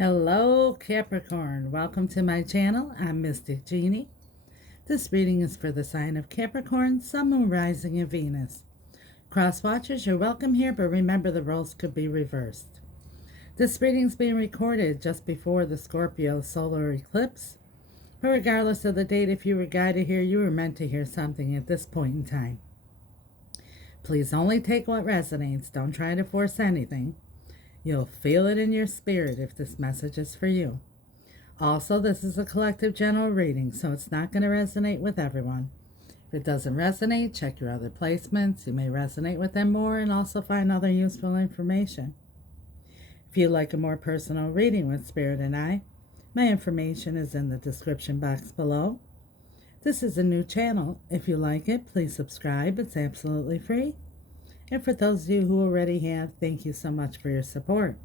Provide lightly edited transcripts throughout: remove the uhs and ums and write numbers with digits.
Hello, Capricorn. Welcome to my channel. I'm Mystic Genie. This reading is for the sign of Capricorn, Sun, Moon, Rising, and Venus. Cross watchers, you're welcome here, but remember the roles could be reversed. This reading is being recorded just before the Scorpio solar eclipse. But regardless of the date, if you were guided here, you were meant to hear something at this point in time. Please only take what resonates. Don't try to force anything. You'll feel it in your spirit if this message is for you. Also, this is a collective general reading, so it's not going to resonate with everyone. If it doesn't resonate, check your other placements. You may resonate with them more and also find other useful information. If you'd like a more personal reading with Spirit and I, my information is in the description box below. This is a new channel. If you like it, please subscribe. It's absolutely free. And for those of you who already have, thank you so much for your support.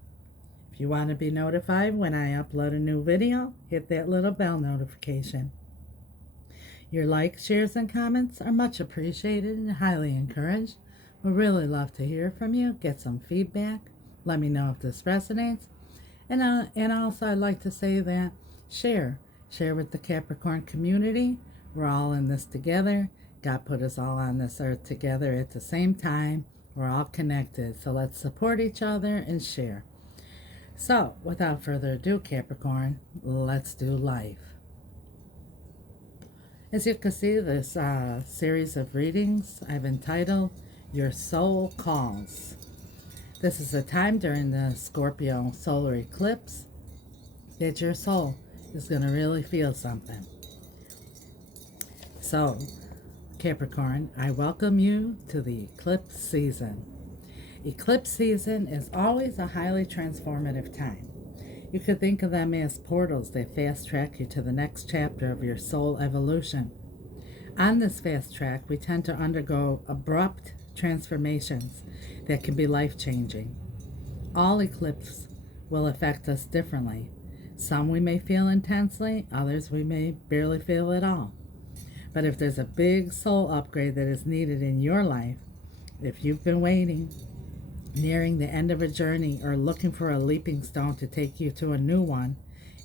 If you want to be notified when I upload a new video, hit that little bell notification. Your likes, shares, and comments are much appreciated and highly encouraged. We'd really love to hear from you, get some feedback. Let me know if this resonates. And also I'd like to say that share with the Capricorn community. We're all in this together. God put us all on this earth together at the same time. We're all connected, so let's support each other and share. So, without further ado, Capricorn, let's do life. As you can see, this series of readings I've entitled Your Soul Calls. This is a time during the Scorpio solar eclipse that your soul is going to really feel something. So, Capricorn, I welcome you to the eclipse season. Eclipse season is always a highly transformative time. You could think of them as portals that fast track you to the next chapter of your soul evolution. On this fast track, we tend to undergo abrupt transformations that can be life-changing. All eclipses will affect us differently. Some we may feel intensely, others we may barely feel at all. But if there's a big soul upgrade that is needed in your life, if you've been waiting, nearing the end of a journey, or looking for a leaping stone to take you to a new one,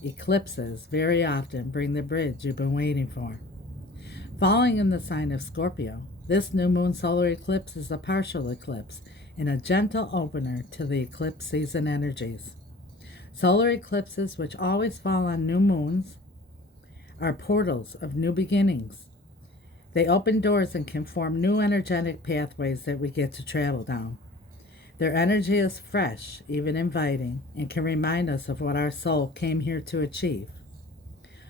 eclipses very often bring the bridge you've been waiting for. Falling in the sign of Scorpio, this new moon solar eclipse is a partial eclipse and a gentle opener to the eclipse season energies. Solar eclipses, which always fall on new moons, are portals of new beginnings. They open doors and can form new energetic pathways that we get to travel down. Their energy is fresh, even inviting, and can remind us of what our soul came here to achieve.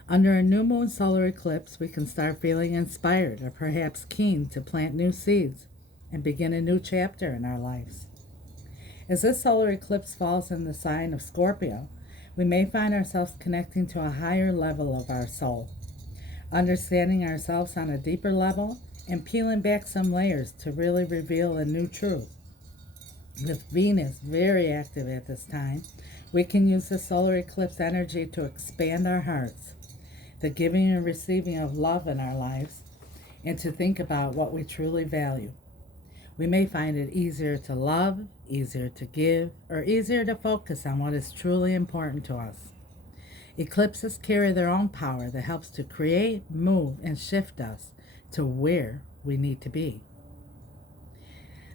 Under a new moon solar eclipse, we can start feeling inspired or perhaps keen to plant new seeds and begin a new chapter in our lives. As this solar eclipse falls in the sign of Scorpio, we may find ourselves connecting to a higher level of our soul, understanding ourselves on a deeper level, and peeling back some layers to really reveal a new truth. With Venus very active at this time, we can use the solar eclipse energy to expand our hearts, the giving and receiving of love in our lives, and to think about what we truly value. We may find it easier to love, easier to give, or easier to focus on what is truly important to us. Eclipses carry their own power that helps to create, move, and shift us to where we need to be.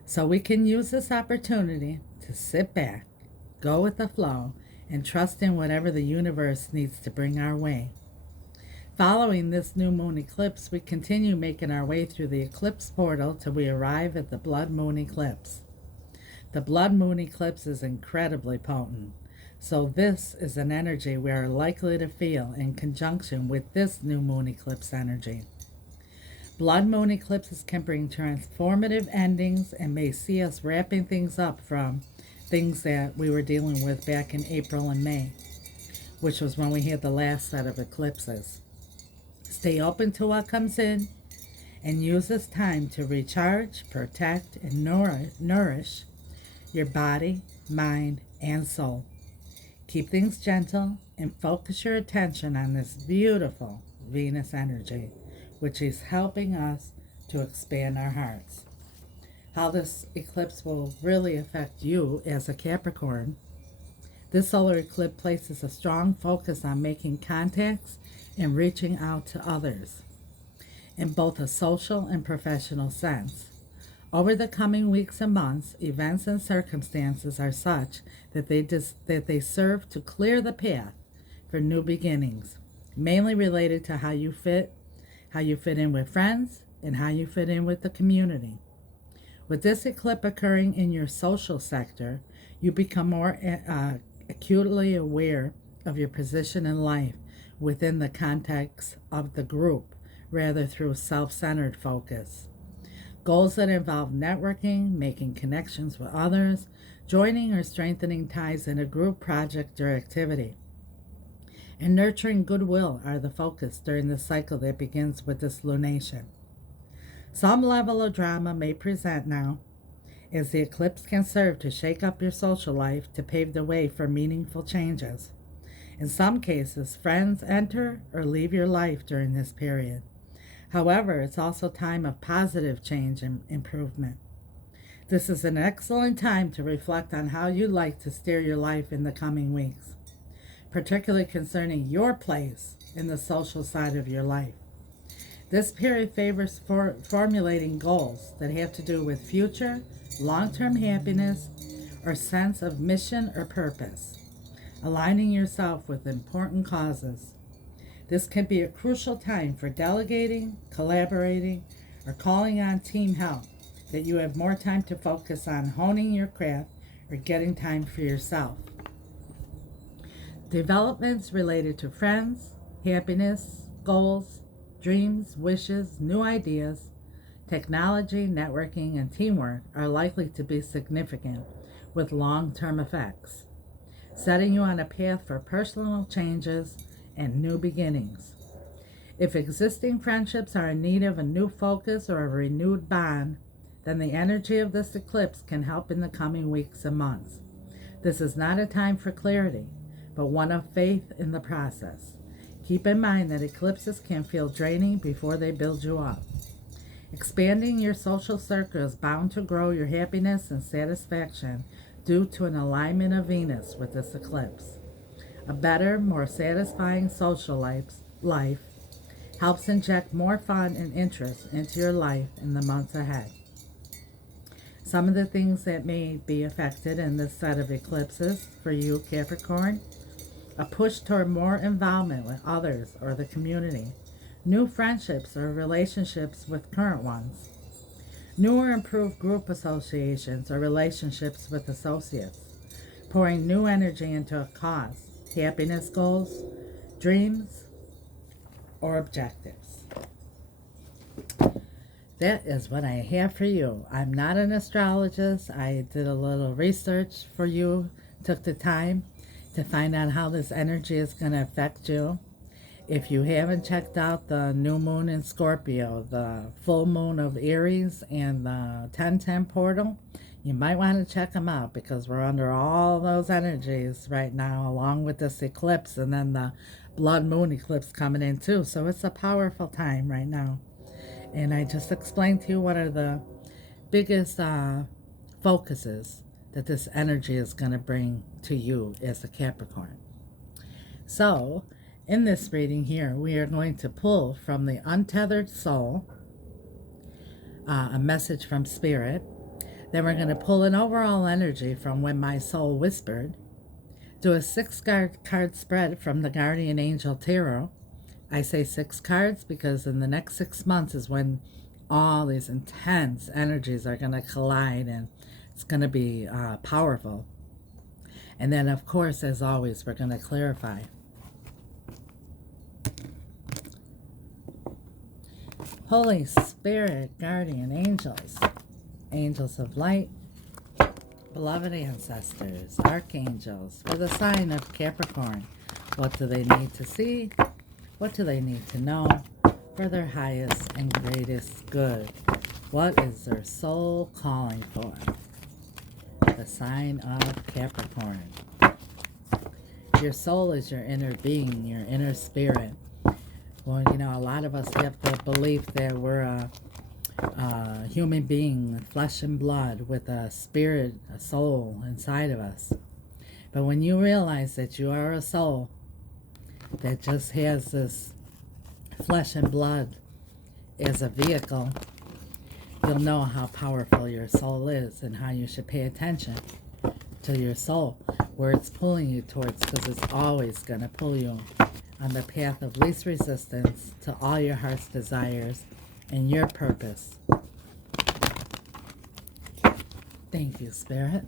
So we can use this opportunity to sit back, go with the flow, and trust in whatever the universe needs to bring our way. Following this new moon eclipse, we continue making our way through the eclipse portal till we arrive at the blood moon eclipse. The blood moon eclipse is incredibly potent. So this is an energy we are likely to feel in conjunction with this new moon eclipse energy. Blood moon eclipses can bring transformative endings and may see us wrapping things up from things that we were dealing with back in April and May, which was when we had the last set of eclipses. Stay open to what comes in and use this time to recharge, protect, and nourish your body, mind, and soul. Keep things gentle and focus your attention on this beautiful Venus energy, which is helping us to expand our hearts. How this eclipse will really affect you as a Capricorn This solar eclipse places a strong focus on making contacts and reaching out to others in both a social and professional sense. Over the coming weeks and months, events and circumstances are such that they serve to clear the path for new beginnings, mainly related to how you fit in with friends, and how you fit in with the community. With this eclipse occurring in your social sector, you become more acutely aware of your position in life within the context of the group, rather through self-centered focus. Goals that involve networking, making connections with others, joining or strengthening ties in a group project or activity, and nurturing goodwill are the focus during the cycle that begins with this lunation. Some level of drama may present now, as the eclipse can serve to shake up your social life to pave the way for meaningful changes. In some cases, friends enter or leave your life during this period. However, it's also a time of positive change and improvement. This is an excellent time to reflect on how you'd like to steer your life in the coming weeks, particularly concerning your place in the social side of your life. This period favors formulating goals that have to do with future, long-term happiness, or sense of mission or purpose, aligning yourself with important causes. This can be a crucial time for delegating, collaborating, or calling on team help, that you have more time to focus on honing your craft or getting time for yourself. Developments related to friends, happiness, goals, dreams, wishes, new ideas, technology, networking, and teamwork are likely to be significant with long-term effects, setting you on a path for personal changes and new beginnings. If existing friendships are in need of a new focus or a renewed bond, then the energy of this eclipse can help in the coming weeks and months. This is not a time for clarity, but one of faith in the process. Keep in mind that eclipses can feel draining before they build you up. Expanding your social circle is bound to grow your happiness and satisfaction due to an alignment of Venus with this eclipse. A better, more satisfying social life helps inject more fun and interest into your life in the months ahead. Some of the things that may be affected in this set of eclipses for you, Capricorn: a push toward more involvement with others or the community, new friendships or relationships with current ones, new or improved group associations or relationships with associates, pouring new energy into a cause, happiness goals, dreams, or objectives. That is what I have for you. I'm not an astrologist. I did a little research for you, took the time to find out how this energy is going to affect you. If you haven't checked out the new moon in Scorpio, the full moon of Aries, and the 1010 portal, you might want to check them out, because we're under all those energies right now, along with this eclipse, and then the blood moon eclipse coming in too. So it's a powerful time right now. And I just explained to you what are the biggest focuses that this energy is going to bring to you as a Capricorn. So, in this reading here, we are going to pull from the Untethered Soul, a message from Spirit. Then we're going to pull an overall energy from When My Soul Whispered, do a 6-card spread from the Guardian Angel Tarot. I say 6 cards because in the next 6 months is when all these intense energies are going to collide, and it's going to be powerful. And then, of course, as always, we're going to clarify. Holy Spirit, guardian angels, angels of light, beloved ancestors, archangels, for the sign of Capricorn, what do they need to see? What do they need to know for their highest and greatest good? What is their soul calling for? The sign of Capricorn. Your soul is your inner being, your inner spirit. Well, you know, a lot of us have the belief that we're a human being, flesh and blood, with a spirit, a soul inside of us. But when you realize that you are a soul that just has this flesh and blood as a vehicle, you'll know how powerful your soul is and how you should pay attention to your soul, where it's pulling you towards, because it's always going to pull you on the path of least resistance to all your heart's desires and your purpose. Thank you, Spirit.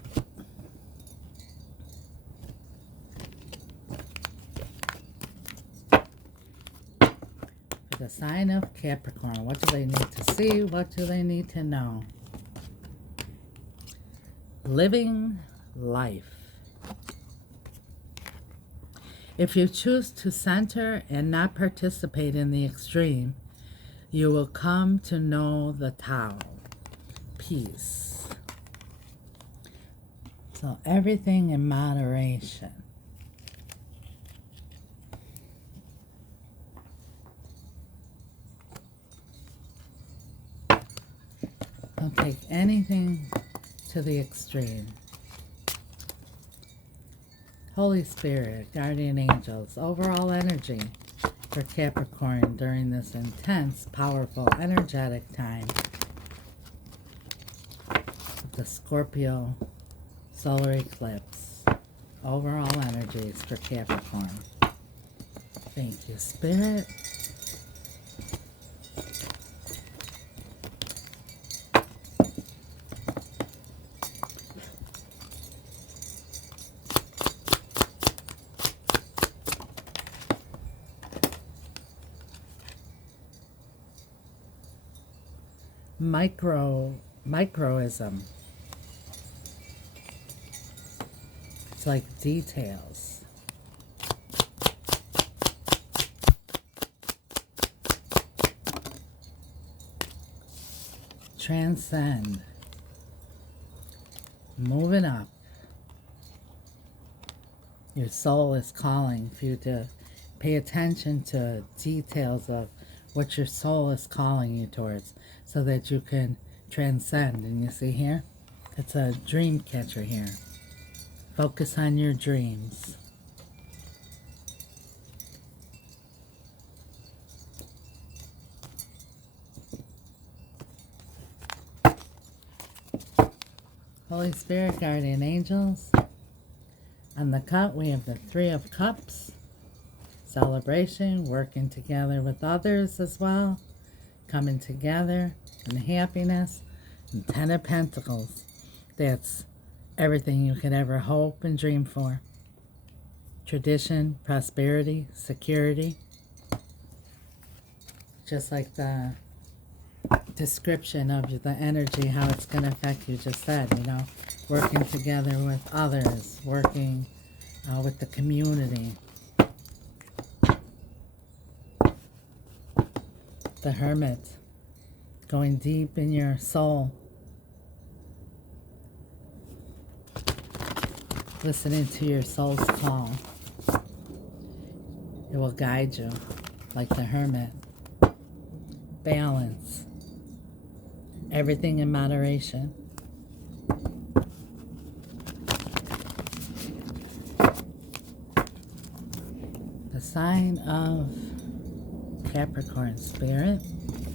For the sign of Capricorn, what do they need to see? What do they need to know? Living life. If you choose to center and not participate in the extreme, you will come to know the Tao, peace. So everything in moderation. Don't take anything to the extreme. Holy Spirit, guardian angels, overall energy for Capricorn during this intense, powerful, energetic time of the Scorpio solar eclipse. Overall energies for Capricorn. Thank you, Spirit. Microism. It's like details. Transcend. Moving up. Your soul is calling for you to pay attention to details of what your soul is calling you towards, so that you can transcend. And you see here, it's a dream catcher here. Focus on your dreams. Holy Spirit, guardian angels. On the cup, we have the Three of Cups. Celebration, working together with others as well. Coming together in happiness. And Ten of Pentacles. That's everything you could ever hope and dream for. Tradition, prosperity, security. Just like the description of the energy, how it's going to affect you just said, you know. Working together with others. Working with the community. The Hermit, going deep in your soul, listening to your soul's call. It will guide you like the Hermit. Balance, everything in moderation. The sign of Capricorn, Spirit,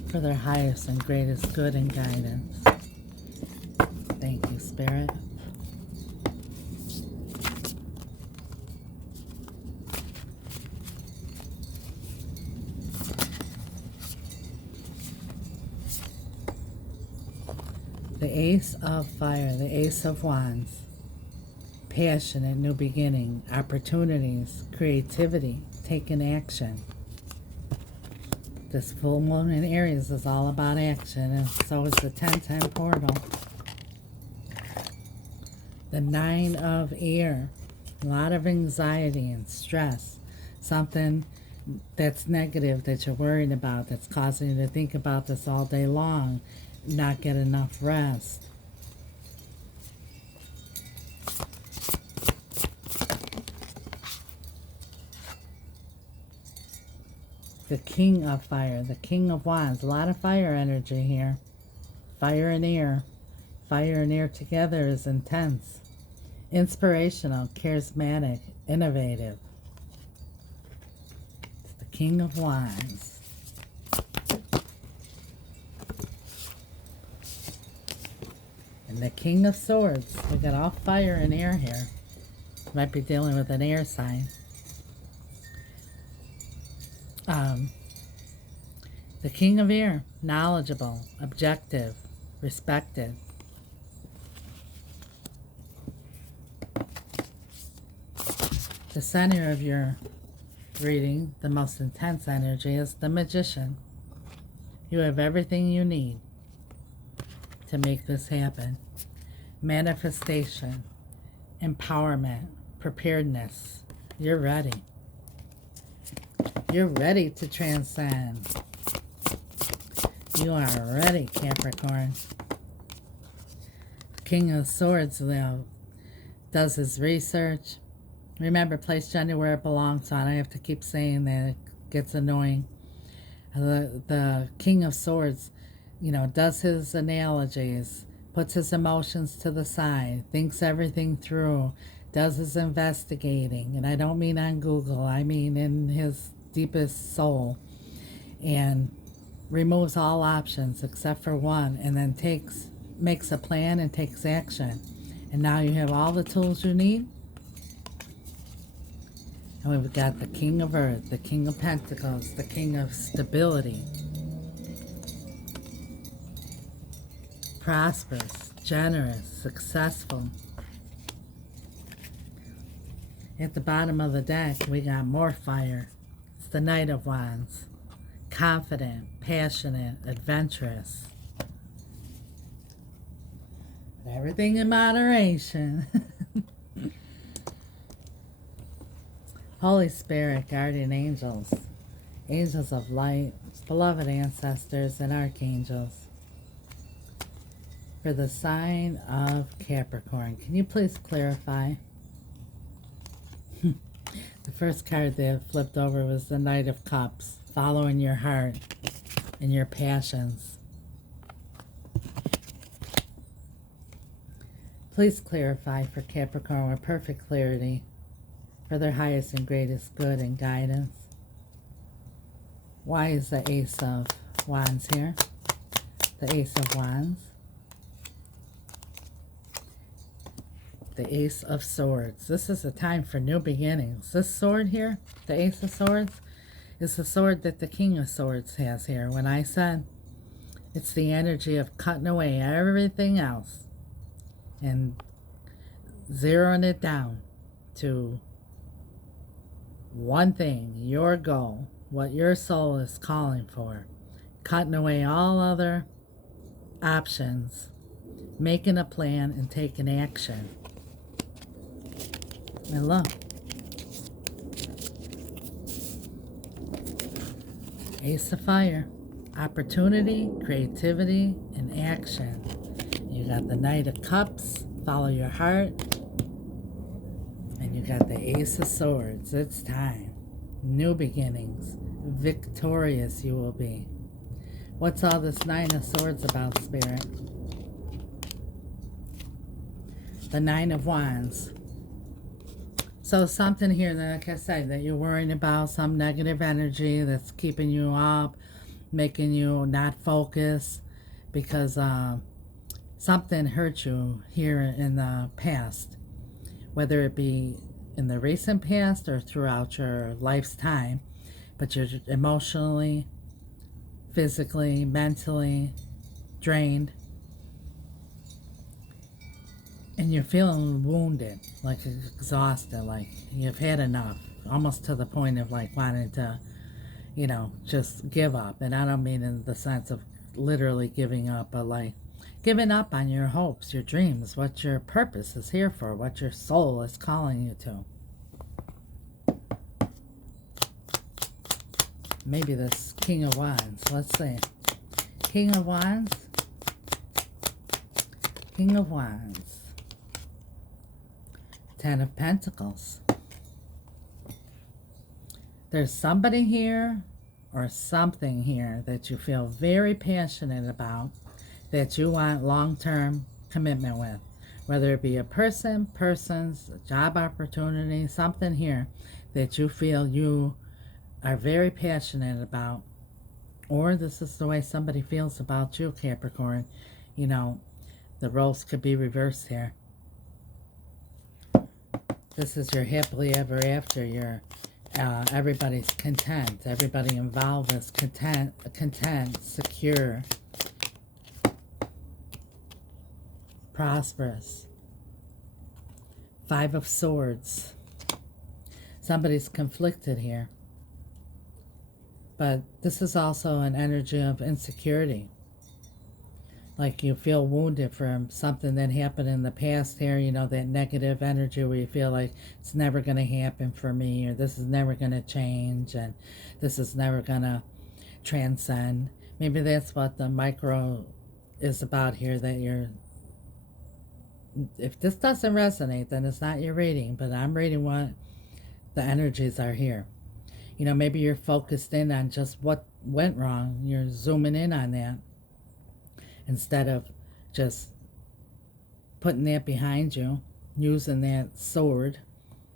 for their highest and greatest good and guidance. Thank you, Spirit. The Ace of Fire, the Ace of Wands. Passionate new beginning, opportunities, creativity, taking action. This full moon in Aries is all about action, and so is the 1010 portal. The Nine of Air, a lot of anxiety and stress. Something that's negative that you're worried about, that's causing you to think about this all day long, not get enough rest. The King of Fire, the King of Wands. A lot of fire energy here. Fire and air. Fire and air together is intense. inspirational, charismatic, innovative. It's the King of Wands. And the King of Swords. We got all fire and air here. Might be dealing with an air sign. The King of Air, knowledgeable, objective, respected. The center of your reading, the most intense energy, is the Magician. You have everything you need to make this happen. Manifestation, empowerment, preparedness. You're ready. You're ready to transcend. You are ready, Capricorn. King of Swords, though, does his research. Remember, place gender where it belongs on. I have to keep saying that. It gets annoying. The King of Swords, does his analogies, puts his emotions to the side, thinks everything through, does his investigating. And I don't mean on Google. I mean in his deepest soul. And removes all options except for one, and then makes a plan and takes action. And now you have all the tools you need. And we've got the King of Earth, the King of Pentacles, the King of Stability. Prosperous, generous, successful. At the bottom of the deck, we got more fire. It's the Knight of Wands. Confident, passionate, adventurous. Everything in moderation. Holy Spirit, guardian angels, angels of light, beloved ancestors, and archangels. For the sign of Capricorn, can you please clarify? The first card that flipped over was the Knight of Cups, following your heart and your passions. Please clarify for Capricorn with perfect clarity, for their highest and greatest good and guidance. Why is the Ace of Wands here? The Ace of Wands. The Ace of Swords. This is a time for new beginnings. This sword here, the Ace of Swords, is the sword that the King of Swords has here. When I said it's the energy of cutting away everything else and zeroing it down to one thing, your goal, what your soul is calling for, cutting away all other options, making a plan and taking action. And look, Ace of Fire, opportunity, creativity, and action. You got the Knight of Cups, follow your heart, and you got the Ace of Swords. It's time. New beginnings. Victorious you will be. What's all this Nine of Swords about, Spirit? The Nine of Wands. So something here that, like I said, that you're worrying about, some negative energy that's keeping you up, making you not focus because something hurt you here in the past, whether it be in the recent past or throughout your life's time, but you're emotionally, physically, mentally drained, and you're feeling wounded, like exhausted, like you've had enough, almost to the point of like wanting to, just give up. And I don't mean in the sense of literally giving up, but like giving up on your hopes, your dreams, what your purpose is here for, what your soul is calling you to. Maybe this King of Wands. Let's see. King of Wands. King of Wands. Ten of Pentacles. There's somebody here or something here that you feel very passionate about, that you want long-term commitment with. Whether it be a person, persons, a job opportunity, something here that you feel you are very passionate about, or this is the way somebody feels about you, Capricorn. You know, the roles could be reversed here. This is your happily ever after. Your everybody's content. Everybody involved is content, secure, prosperous. Five of Swords. Somebody's conflicted here. But this is also an energy of insecurity. Like you feel wounded from something that happened in the past here, you know, that negative energy where you feel like it's never going to happen for me, or this is never going to change, and this is never going to transcend. Maybe that's what the micro is about here, that you're, if this doesn't resonate, then it's not your reading, but I'm reading what the energies are here. You know, maybe you're focused in on just what went wrong. You're zooming in on that instead of just putting that behind you, using that sword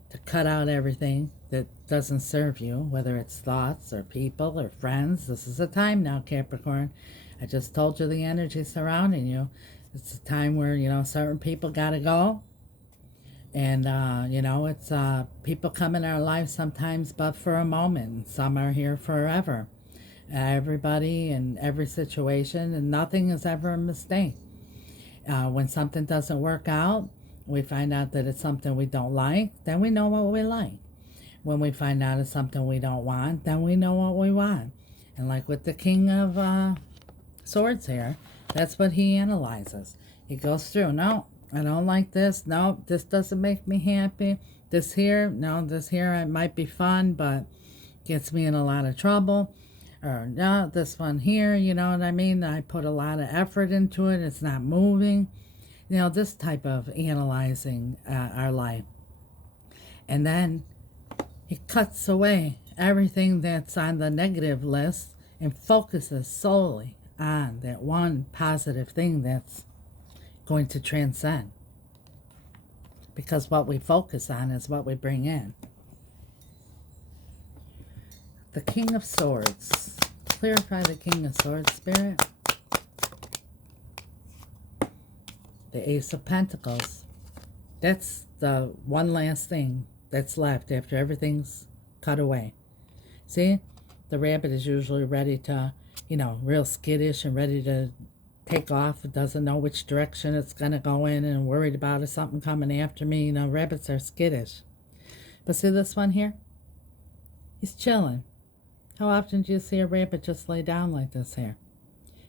to cut out everything that doesn't serve you, whether it's thoughts or people or friends. This is a time now, Capricorn. I just told you the energy surrounding you. It's a time where, you know, certain people got to go. And, you know, it's people come in our lives sometimes but for a moment. Some are here forever. Everybody in every situation, and nothing is ever a mistake. When something doesn't work out, we find out that it's something we don't like, then we know what we like. When we find out it's something we don't want, then we know what we want. And like with the King of Swords here, that's what he analyzes. He goes through, no, I don't like this. No, this doesn't make me happy. This here, no, this here, it might be fun, but gets me in a lot of trouble. Or no, this one here, you know what I mean? I put a lot of effort into it. It's not moving. You know, this type of analyzing our life. And then he cuts away everything that's on the negative list and focuses solely on that one positive thing that's going to transcend. Because what we focus on is what we bring in. The King of Swords. Clarify the King of Swords, Spirit. The Ace of Pentacles. That's the one last thing that's left after everything's cut away. See? The rabbit is usually ready to, you know, real skittish and ready to take off. It doesn't know which direction it's going to go in and worried about is something coming after me. You know, rabbits are skittish. But see this one here? He's chilling. How often do you see a rabbit just lay down like this here?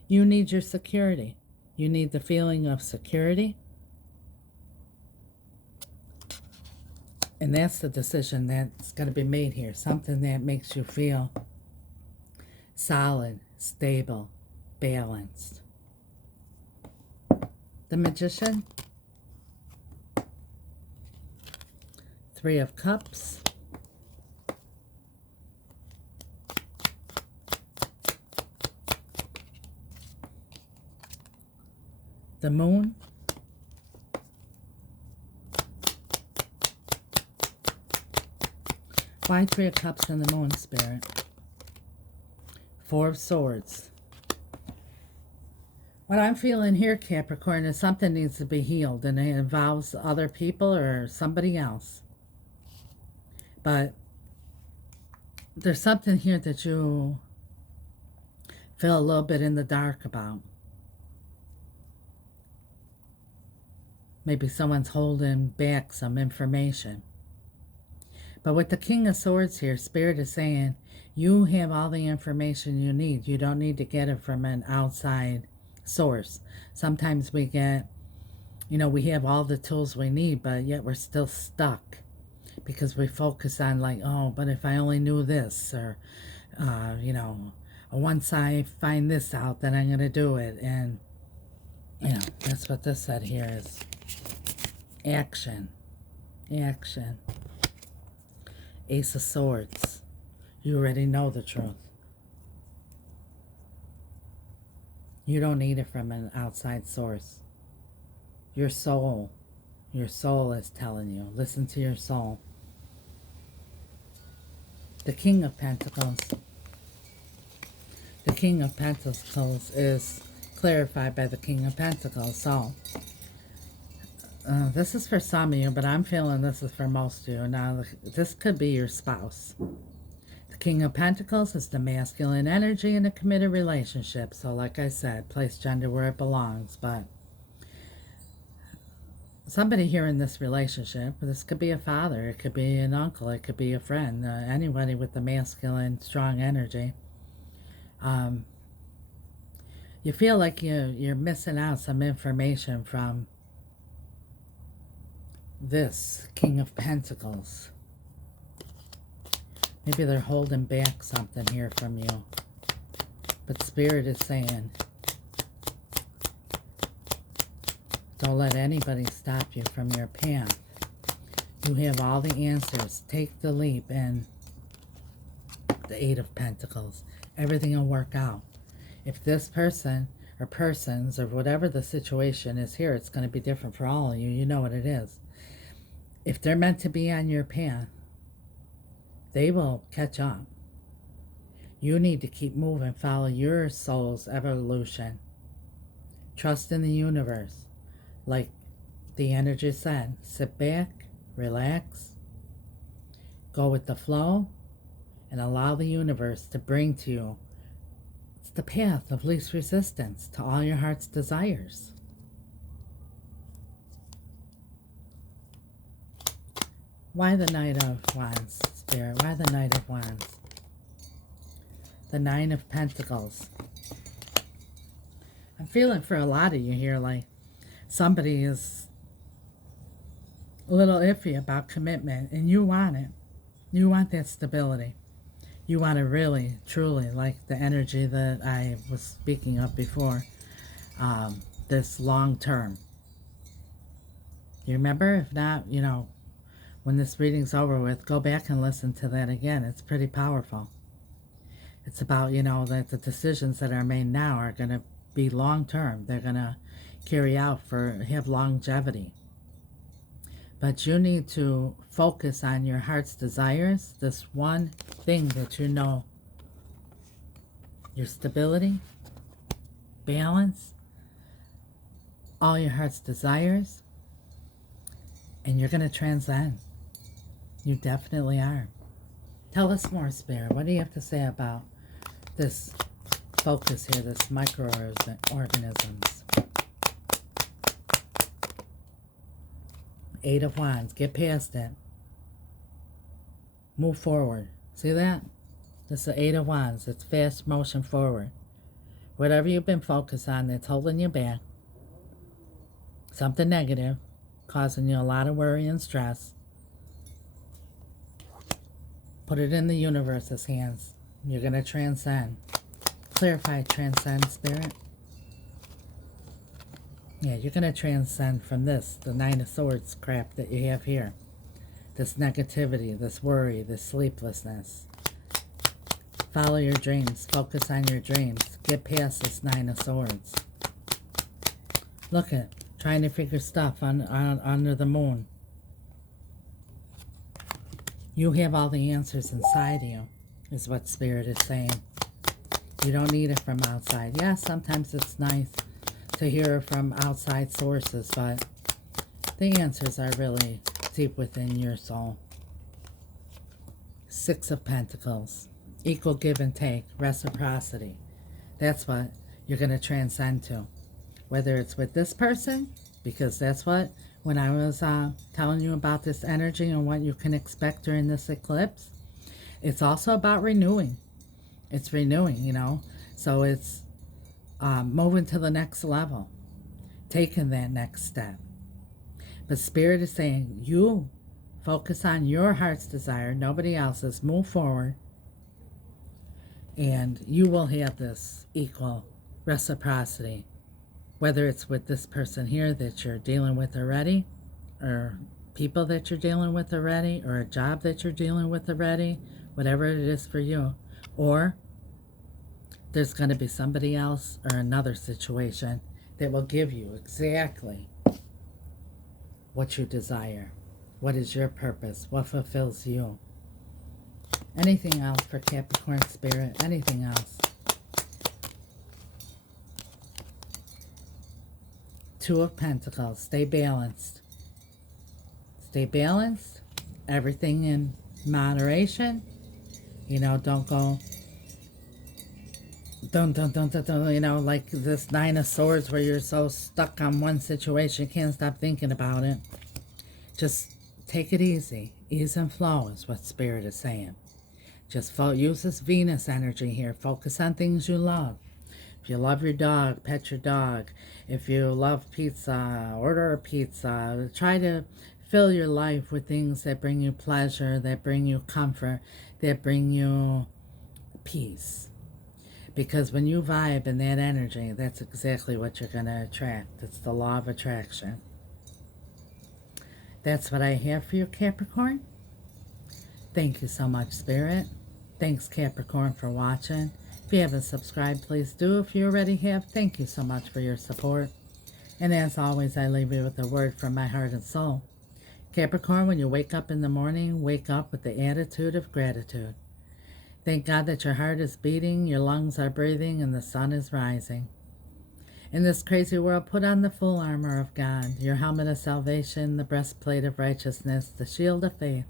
You need your security. You need the feeling of security. And that's the decision that's going to be made here. Something that makes you feel solid, stable, balanced. The Magician. Three of Cups. The Moon. Why Three of Cups and the Moon, Spirit? Four of Swords. What I'm feeling here, Capricorn, is something needs to be healed, and it involves other people or somebody else. But there's something here that you feel a little bit in the dark about. Maybe someone's holding back some information. But with the King of Swords here, Spirit is saying, you have all the information you need. You don't need to get it from an outside source. Sometimes we get, you know, we have all the tools we need, but yet we're still stuck because we focus on like, oh, but if I only knew this, or, you know, once I find this out, then I'm going to do it. And, you know, that's what this said here is action. Action. Ace of Swords. You already know the truth. You don't need it from an outside source. Your soul Your soul is telling you. Listen to your soul. The King of Pentacles. The King of Pentacles is clarified by the King of Pentacles. So, this is for some of you, but I'm feeling this is for most of you. Now, this could be your spouse. The King of Pentacles is the masculine energy in a committed relationship. So, like I said, place gender where it belongs. But somebody here in this relationship, this could be a father, it could be an uncle, it could be a friend, anybody with the masculine, strong energy. You feel like you're missing out some information from this King of Pentacles. Maybe they're holding back something here from you. But Spirit is saying, don't let anybody stop you from your path. You have all the answers. Take the leap. And the Eight of Pentacles. Everything will work out. If this person or persons or whatever the situation is here, it's going to be different for all of you. You know what it is. If they're meant to be on your path, they will catch up. You need to keep moving. Follow your soul's evolution. Trust in the universe. Like the energy said, sit back, relax, go with the flow, and allow the universe to bring to you the path of least resistance to all your heart's desires. Why the Knight of Wands, Spirit? Why the Knight of Wands? The Nine of Pentacles. I'm feeling for a lot of you here like somebody is a little iffy about commitment, and you want it. You want that stability. You want to really, truly, like the energy that I was speaking of before, this long term. You remember? If not, you know, when this reading's over with, go back and listen to that again. It's pretty powerful. It's about, you know, that the decisions that are made now are going to be long term. They're going to carry out have longevity. But you need to focus on your heart's desires. This one thing that you know. Your stability, balance, all your heart's desires. And you're going to transcend. You definitely are. Tell us more, Spirit. What do you have to say about this focus here, this microorganisms? Eight of Wands. Get past it. Move forward. See that? This is the Eight of Wands. It's fast motion forward. Whatever you've been focused on that's holding you back, something negative, causing you a lot of worry and stress, put it in the universe's hands. You're going to transcend. Clarify, transcend, Spirit. Yeah, you're going to transcend from this, the Nine of Swords crap that you have here. This negativity, this worry, this sleeplessness. Follow your dreams. Focus on your dreams. Get past this Nine of Swords. Look at trying to figure stuff under the moon. You have all the answers inside you, is what Spirit is saying. You don't need it from outside. Yeah, sometimes it's nice to hear from outside sources, but the answers are really deep within your soul. Six of Pentacles. Equal give and take. Reciprocity. That's what you're going to transcend to. Whether it's with this person, because that's what, when I was telling you about this energy and what you can expect during this eclipse, it's also about renewing. It's renewing, you know. So it's moving to the next level. Taking that next step. But Spirit is saying, you focus on your heart's desire, nobody else's. Move forward. And you will have this equal reciprocity. Whether it's with this person here that you're dealing with already, or people that you're dealing with already, or a job that you're dealing with already, whatever it is for you. Or there's going to be somebody else or another situation that will give you exactly what you desire. What is your purpose? What fulfills you? Anything else for Capricorn spirit? Anything else? Two of Pentacles. Stay balanced. Stay balanced. Everything in moderation. You know, don't go... Don't, you know, like this Nine of Swords where you're so stuck on one situation, you can't stop thinking about it. Just take it easy. Ease and flow is what Spirit is saying. Just use this Venus energy here. Focus on things you love. If you love your dog, pet your dog. If you love pizza, order a pizza. Try to fill your life with things that bring you pleasure, that bring you comfort, that bring you peace. Because when you vibe in that energy, that's exactly what you're going to attract. It's the law of attraction. That's what I have for you, Capricorn. Thank you so much, Spirit. Thanks, Capricorn, for watching. If you haven't subscribed, please do. If you already have, thank you so much for your support. And as always, I leave you with a word from my heart and soul. Capricorn, when you wake up in the morning, wake up with the attitude of gratitude. Thank God that your heart is beating, your lungs are breathing, and the sun is rising. In this crazy world, put on the full armor of God, your helmet of salvation, the breastplate of righteousness, the shield of faith,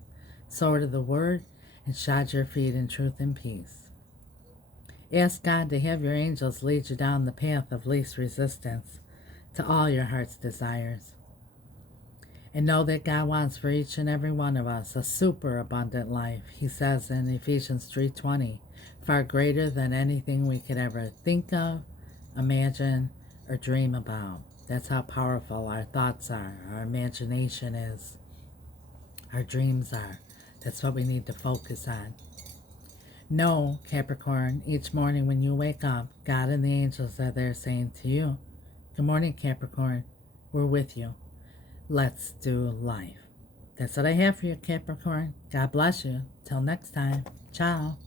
sword of the word, and shod your feet in truth and peace. Ask God to have your angels lead you down the path of least resistance to all your heart's desires. And know that God wants for each and every one of us a super abundant life. He says in Ephesians 3:20, far greater than anything we could ever think of, imagine, or dream about. That's how powerful our thoughts are, our imagination is, our dreams are. That's what we need to focus on. Know, Capricorn, each morning when you wake up, God and the angels are there saying to you, good morning, Capricorn, we're with you. Let's do life. That's what I have for you, Capricorn. God bless you. Till next time. Ciao.